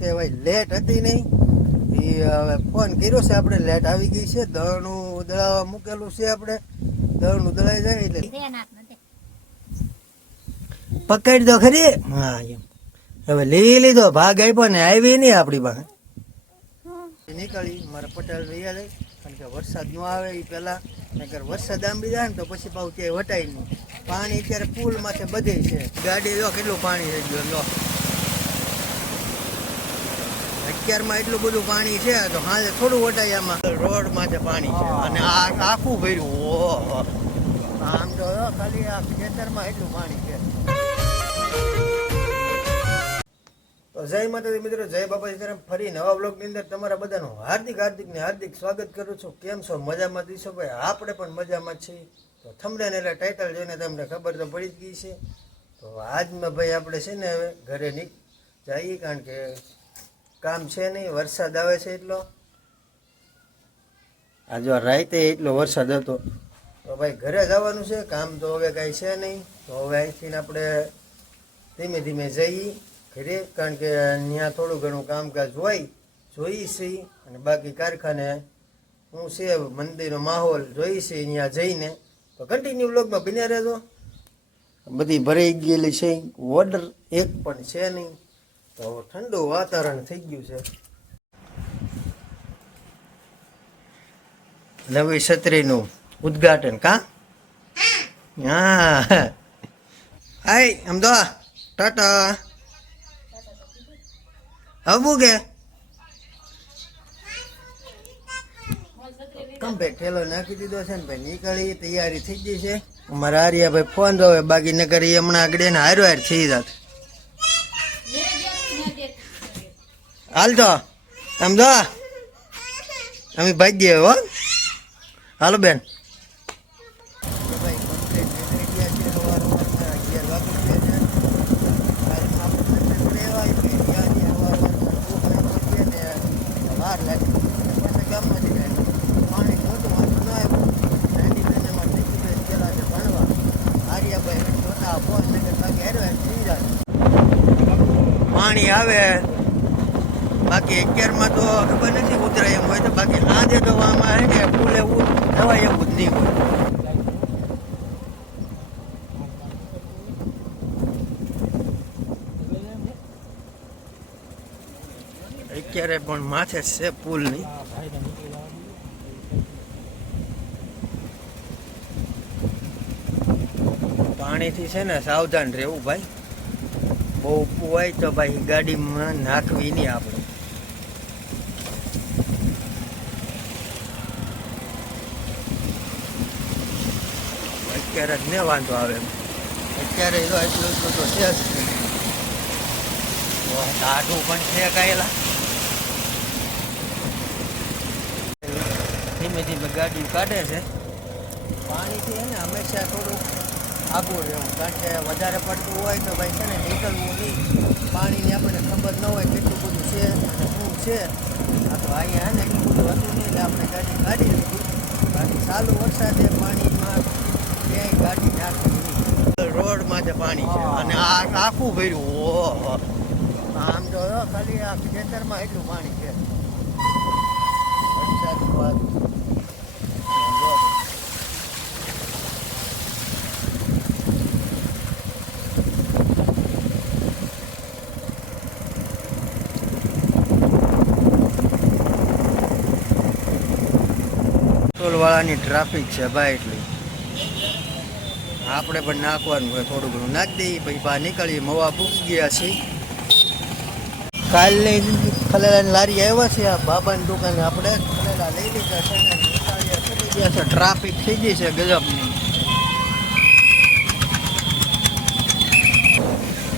કે ભાઈ લેટ હતી નહીં. એ હવે ફોન કર્યો છે આપણે લેટ આવી ગઈ છે. દળનું દળાવવા મૂકેલું છે આપણે. દળનું દળાઈ જાય એટલે પકડી દો ખરી. હા એમ. હવે લઈ લીધો ભાગ આપ્યો ને આવી નહીં આપણી પાસે. નીકળી મારા પટેલ રહ્યા જાય કારણ કે વરસાદ ન આવે એ પહેલા. નગર વરસાદ આંબી જાય ને તો પછી પાછું ક્યાંય વટાય નહીં. પાણી અત્યારે પુલ માથે બધે છે. ગાડી લો કેટલું પાણી થઈ ગયું લો. અત્યારમાં એટલું બધું પાણી છે તો હાલે થોડું વટાય આમાં. રોડ માથે પાણી. છે અને આ આખું ભર્યું. ઓહો. આમ તો ખાલી આ ખેતરમાં એટલું પાણી છે. તો જય માતાજી મિત્રો જય બાપા સીતારામ ફરી નવા બ્લોગની અંદર તમારા બધાનું હાર્દિક હાર્દિક ને હાર્દિક સ્વાગત કરું છું. કેમ છો? મજામાં દીશો ભાઈ? આપણે પણ મજામાં છીએ. તો થમલેન એટલે ટાઇટલ જોઈને તમને ખબર તો પડી જ ગઈ છે. તો આજમાં ભાઈ આપણે છે ને હવે ઘરે ની જઈએ કારણ કે કામ છે નહીં વરસાદ આવે છે એટલો. આ જો રાતે એટલો વરસાદ હતો. તો ભાઈ ઘરે જવાનું છે કામ તો હવે કાંઈ છે નહીં. તો હવે અહીંથી આપણે ધીમે ધીમે જઈએ ઘરે કારણ કે ત્યાં થોડું ઘણું કામકાજ હોય જોઈશી છીએ. અને બાકી કારખાને હું છે મંદિરનો માહોલ જોઈ છે ત્યાં જઈને. તો કન્ટિન્યુ બ્લોગમાં બન્યા રહેજો. બધી ભરાઈ ગયેલી છે. ઓર્ડર એક પણ છે નહીં. તો ઠંડુ વાતાવરણ થઈ ગયું છે. નવી છત્રીનું ઉદ્ઘાટન, કા? હા. હાય અમદાવાદ ટાટા. હબુ કે? કમ્પેટ ઠેલો નાખી દીધો છે ને ભાઈ, નીકળી, તૈયારી થઈ ગઈ છે. અમારા આર્યા ભાઈ ફોન જોવે બાકી નગર એ હમણાં આગળ હારો હાર થઈ જાત હાલ તો. તો. અમે ભાગીએ હો. હાલો બેન. પાણી આવે. બાકી અત્યારમાં તો ખબર નથી ઉતરાય એમ હોય તો બાકી આજે તો દવામાં હે ને, ફૂલ એવું દવા એવું જ નહીં હોય. અત્યારે પણ માથે છે પુલ નહીં. પાણીથી છે ને સાવધાન રહેવું ભાઈ. બહુ હોય તો ભાઈ ગાડીમાં નાખવી નહીં આપણે. અત્યારે જ, ને વાંધો આવે એમ. અત્યારે તો એટલું એટલું તો છે જ. દાઢું પણ છે કાયેલા. ધીમે ધીમે ગાડી કાઢે છે. પાણીથી એને હંમેશા થોડું આગું રહેવું, કારણ કે વધારે પડતું હોય તો ભાઈ છે ને નીકળવું નહીં. પાણીની આપણને ખબર ન હોય કેટલું બધું છે અને શું છે. આ તો અહીંયા ને એટલું બધું હતું નહીં એટલે આપણે ગાડી કાઢી લીધી. બાકી ચાલુ વરસાદે પાણીમાં ક્યાંય ગાડી નાખવી નહીં રોડમાં પાણી છે. અને આ આખું ભર્યું. આમ તો ખાલી આ ખેતરમાં એટલું પાણી છે. વાત ટોલવાળાની ટ્રાફિક છે ભાઈ એટલી. આપણે પણ નાખવાનું હોય, થોડું ઘણું નાખી દઈએ, પછી બહાર નીકળીએ, મવા પૂકી ગયા છીએ. કાલની ખલેલાની લારી આવ્યા છે, આ બાબાની દુકાને આપણે ખલેલા લઈ લીધા છે ટ્રાફિક થઈ ગઈ છે ગજબની.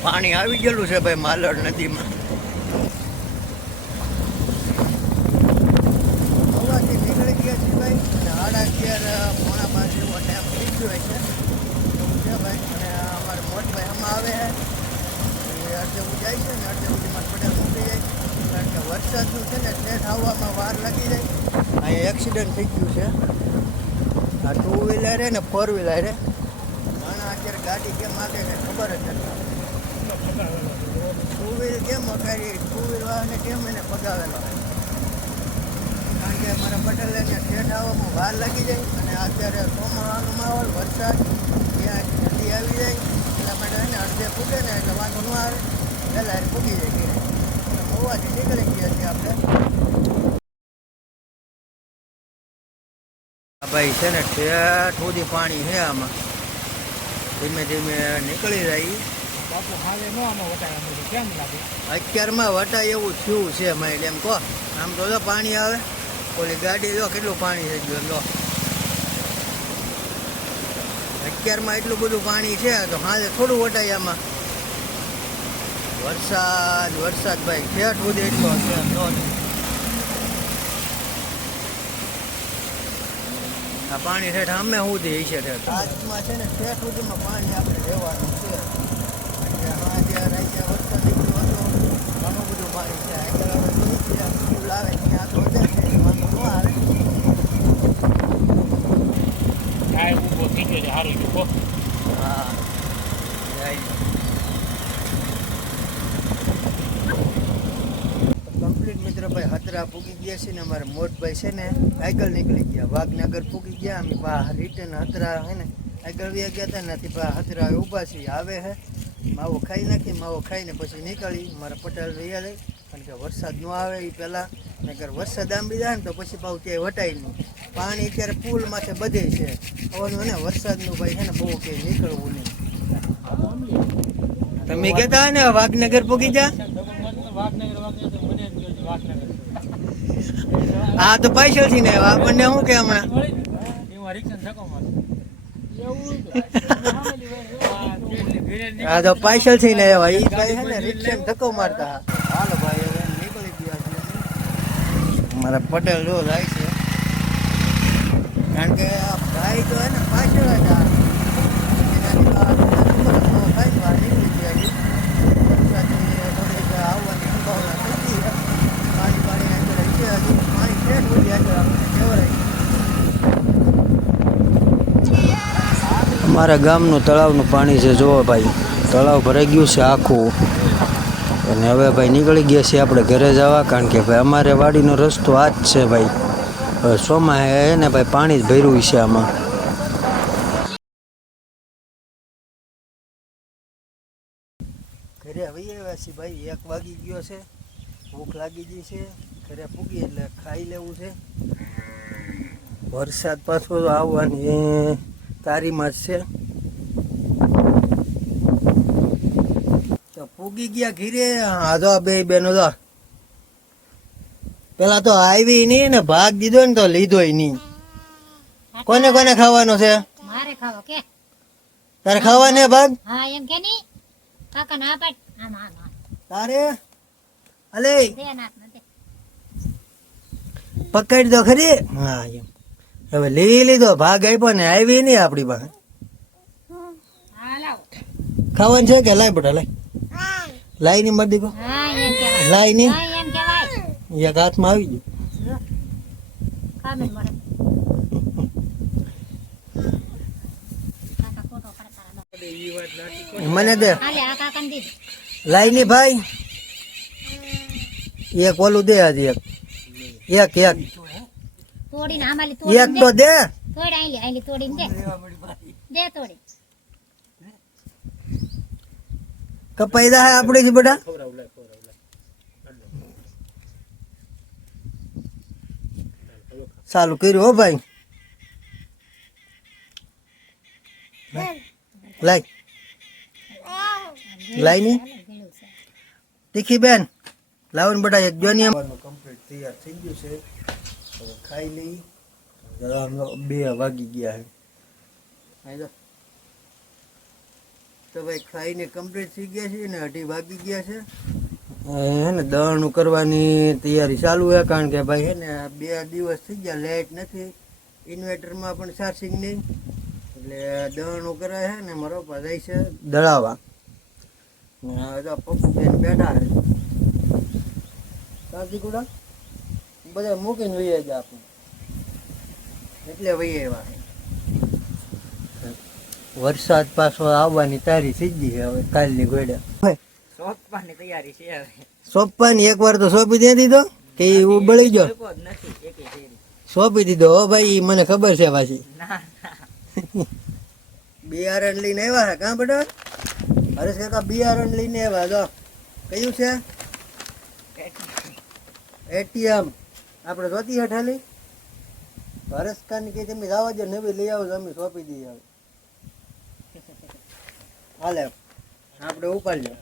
પાણી આવી ગયેલું છે ભાઈ માલડ નદીમાં. નીકળી ગયા છે ભાઈ સાડા અગિયાર પોણા પાંચ એવો ટાઈમ થઈ ગયો છે એવું છે ભાઈ અને અમારે મોટભાઈ આમાં આવે છે એ અડધે જાય છે ને અડધે સુધીમાં પટેલ મૂકી જાય. કારણ કે વરસાદનું છે ને ઠેઠ આવવામાં વાર લાગી જાય. અહીંયા એક્સિડન્ટ થઈ ગયું છે. આ ટુ વ્હીલર ને ફોર વ્હીલર ઘણા અત્યારે ગાડી કેમ આગળ છે ખબર જ નથી. ટુ વ્હીલ કેમ વગાડી ટુ વ્હીલ વાળાને કેમ એને પગાવેલો? કારણ કે અમારા પટેલને ઠેઠ આવવામાં વાર લાગી જાય. અને અત્યારે સોમવારનો માહોલ વરસાદ, ત્યાં નદી આવી જાય. એટલા માટે એને અડધે ફૂટે ને એટલે વાંધો ન આવે. પહેલાં ફૂટી જાય ઘરે. હોવાથી નીકળી ગયા છીએ આપણે. ભાઈ છે ને ઠેઠ સુધી પાણી છે આમાં. ધીમે ધીમે નીકળી કેમ અત્યારમાં વટા એવું થયું છે મારે એમ કહો. આમ તો જો પાણી આવે. ઓલી ગાડી લો કેટલું પાણી થઈ ગયું એમ જો અત્યારમાં એટલું બધું પાણી છે, તો હાલે થોડું વટાય આમાં. વરસાદ વરસાદ ભાઈ, ઠેઠ સુધી એટલો આ પાણી ઠેઠ અમે સુધી આજમાં છે ને, ઠેઠ સુધીમાં પાણી આપણે રહેવાનું છે. ઘણું બધું પાણી છે વધારે છે વાંધો ન આવે ગાય ઊભો થઈ ગયો છે સારું છે કો હા જાય કમ્પ્લીટ મિત્ર ભાઈ હતરા પૂગી ગયા છે ને અમારા મોટભાઈ છે ને આગળ નીકળી ગયા. વાઘનગર પૂગી ગયા અમે પા રિટર્ન હતરા હે ને આગળ વ્યા ગયા હતા નથી પા હતરા ઊભા છીએ આવે હે. માવો ખાઈ નાખી, માવો ખાઈને પછી નીકળી, મારા પટેલ રહ્યા લઈ કારણ કે વરસાદ ન આવે એ પહેલાં. નકર વરસાદ આંબી જાય ને તો પછી ભાવ ક્યાંય વટાય નહીં. પાણી અત્યારે પુલ માથે બધે છે. હવે ને, વરસાદનું ભાઈ છે ને, બહુ કે નીકળવું નહીં. તમે કહેતા ને, વાઘનગર પૂગી જા. હા તો પૈસા થી ને, આપણને શું કે હમણાં? હા તો પાછળથી ને આવ્યા. ઈ ભાઈ ને રિક્ષા ધક્કો મારતા. હાલો ભાઈ હવે નીકળી ગયા છીએ મારા પટેલ જો જાય છે. કારણ કે આ ભાઈ તો એને પાછળ જ અમારા ગામનું તળાવનું પાણી છે, જુઓ ભાઈ. તળાવ ભરાઈ ગયું છે આખું. અને હવે ભાઈ નીકળી ગયા છીએ આપણે ઘરે જવા, કારણ કે ભાઈ અમારે વાડીનો રસ્તો આ જ છે ભાઈ. સોમાં હે ને ભાઈ પાણી જ ભર્યું છે આમાં. ઘરે આવી આવ્યા છીએ ભાઈ, એક વાગી ગયો છે. ભૂખ લાગી ગઈ છે. ઘરે પૂગી એટલે ખાઈ લેવું છે. વરસાદ પાછો આવવાની તારીમાં જ છે. પૂગી ગયા ઘીરે. હા તો બે બેનો તો પેલા તો આવી નહીં ને ભાગ દીધો ને તો લીધો નહીં કોને કોને ખાવાનો છે? મારે ખાવો કે. તારે ખાવાને ભાગ? હા એમ કે ની કાકા ના પાડ. આમ આમ આમ. તારે? અલે. પકડી દો ખરી. હા એમ. હવે લઈ લીધો. ભાગ આપ્યો ને આવી નહીં આપણી પાસે. ખાવાનું છે કે લાય બેટા લાય. લાયની મરદી કો લાયની યા એમ માં આવી ગયું. મને દે. લાયની ભાઈ? એક ઓલું દે આજે એક. એક એક. એક તો દે. તોડ દે તોડી. કપાઈ દા આપણે છે બધા? ચાલુ કર્યું હો ભાઈ. લાય. લાયની. તીખી બેન લાવો ને બધા એક જો ની કમ્પ્લીટ તૈયાર થઈ ગયું છે. હવે ખાઈ લઈ. જરા બે વાગી ગયા છે. તો ભાઈ ખાઈને કમ્પ્લીટ થઈ ગયા છે ને અઢી વાગી ગયા છે. હે ને દળનું કરવાની તૈયારી ચાલુ છે કારણ કે ભાઈ હે ને બે દિવસ થઈ ગયા લાઇટ નથી. ઇન્વર્ટરમાં પણ ચાર્જિંગ નહીં. એટલે દળનું કરે છે ને મારો જાય છે. દળાવા તો પપ્પુ બેઠા છે. ચાર્જિંગ કુડા? બધા મૂકીને વહી જાય આપણે. એટલે આવ્યા છે. વરસાદ પાછો આવવાની તારી થઈ ગઈ છે હવે કાલની ગોડા સો સોંપવાની તૈયારી છે હવે. સોંપવાની? એકવાર તો સોંપી દે દીધો? કે ઈ ઉબળી ગયો. સોંપી દીધો? હો ભાઈ ઈ મને ખબર છે પાછી. બિયારણ લઈને આવ્યા છે કાં બેટા? હરેશ કાકા બિયારણ લઈને આવ્યા જો કયું છે? એટીએમ. આપણે જોતી હેઠાલી હરેશ કાની કે તમે લાવવા જો નવી લઈ આવો તો અમે સોંપી દઈએ હવે. હાલે. આપણે ઉપાડજો.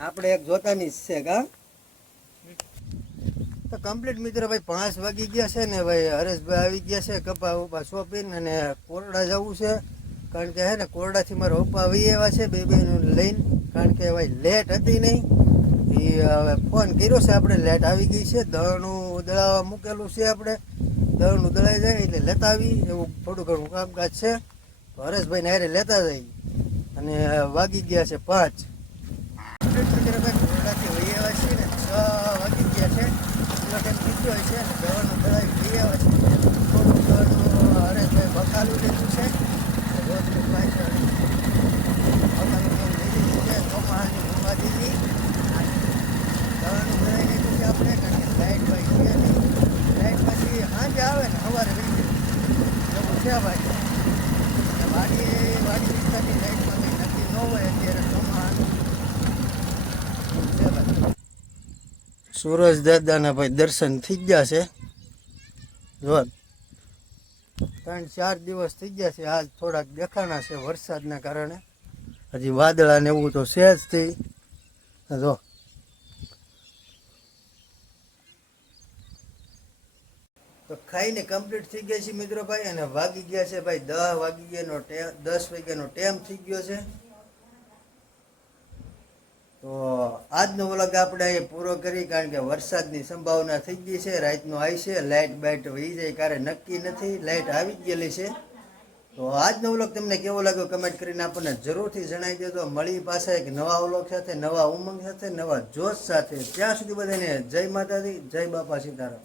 આપણે એક જોતાની જ છે, કા? તો કમ્પ્લીટ મિત્ર ભાઈ, પાંચ વાગી ગયા છે ને ભાઈ, હરેશભાઈ આવી ગયા છે, કપા ઉપા સોંપીને અને કોરડા જવું છે. કારણ કે હે ને, કોરડાથી મારા ઉપા આવી એવા છે, બે બેનું લઈને. કારણ કે ભાઈ લેટ હતી નહીં. એ હવે ફોન કર્યો છે આપણે લેટ આવી ગઈ છે. દળનું ઉદળાવા મૂકેલું છે આપણે. દળનું દળાઈ જાય એટલે લેતા આવી. એવું થોડું ઘણું કામકાજ છે. તો હરેશભાઈને હારે લેતા જઈ અને વાગી ગયા છે પાંચ. વાગી ગયા છે છે હરેશભાઈ બકાલું લીધું છે રોજનું પાછળ બકાલું પણ લઈ લીધું છે ચોમાહાની ઊભા દીધી દવાનું દળાઈ લીધું છે આપણે કારણ કે લાઇટ ભાઈ છે નહીં લાઇટ પછી સાંજે આવે ને સવારે વહી જાય એવું છે ભાઈ અને વાડી વાડી વિસ્તારની લાઇટમાં કંઈ નક્કી ન હોય અત્યારે ચોમાહાનું સુરજ દાદાના ભાઈ દર્શન થઈ ગયા છે. જો, ત્રણ ચાર દિવસ થઈ ગયા છે આજ થોડાક દેખાણા છે વરસાદના કારણે. હજી વાદળા ને એવું તો છે જ થઈ જો. તો ખાઈને કમ્પ્લીટ થઈ ગયા છે મિત્રો ભાઈ, અને વાગી ગયા છે ભાઈ દસ વાગી ગયાનો ટેમ દસ વાગ્યાનો ટેમ થઈ ગયો છે. તો આજનો વ્લોગ આપણે અહીં પૂરો કરી કારણ કે વરસાદની સંભાવના થઈ ગઈ છે, રાતનો આવી છે લાઇટ બાઇટ વહી જાય ક્યારે નક્કી નથી લાઇટ આવી જ ગયેલી છે. તો આજનો વ્લોગ તમને કેવો લાગ્યો કમેન્ટ કરીને આપણને જરૂરથી જણાવી દેજો. મળી પાસે એક નવા વ્લોગ સાથે, નવા ઉમંગ સાથે, નવા જોશ સાથે. ત્યાં સુધી બધાને જય માતાજી, જય બાપા સીતારામ.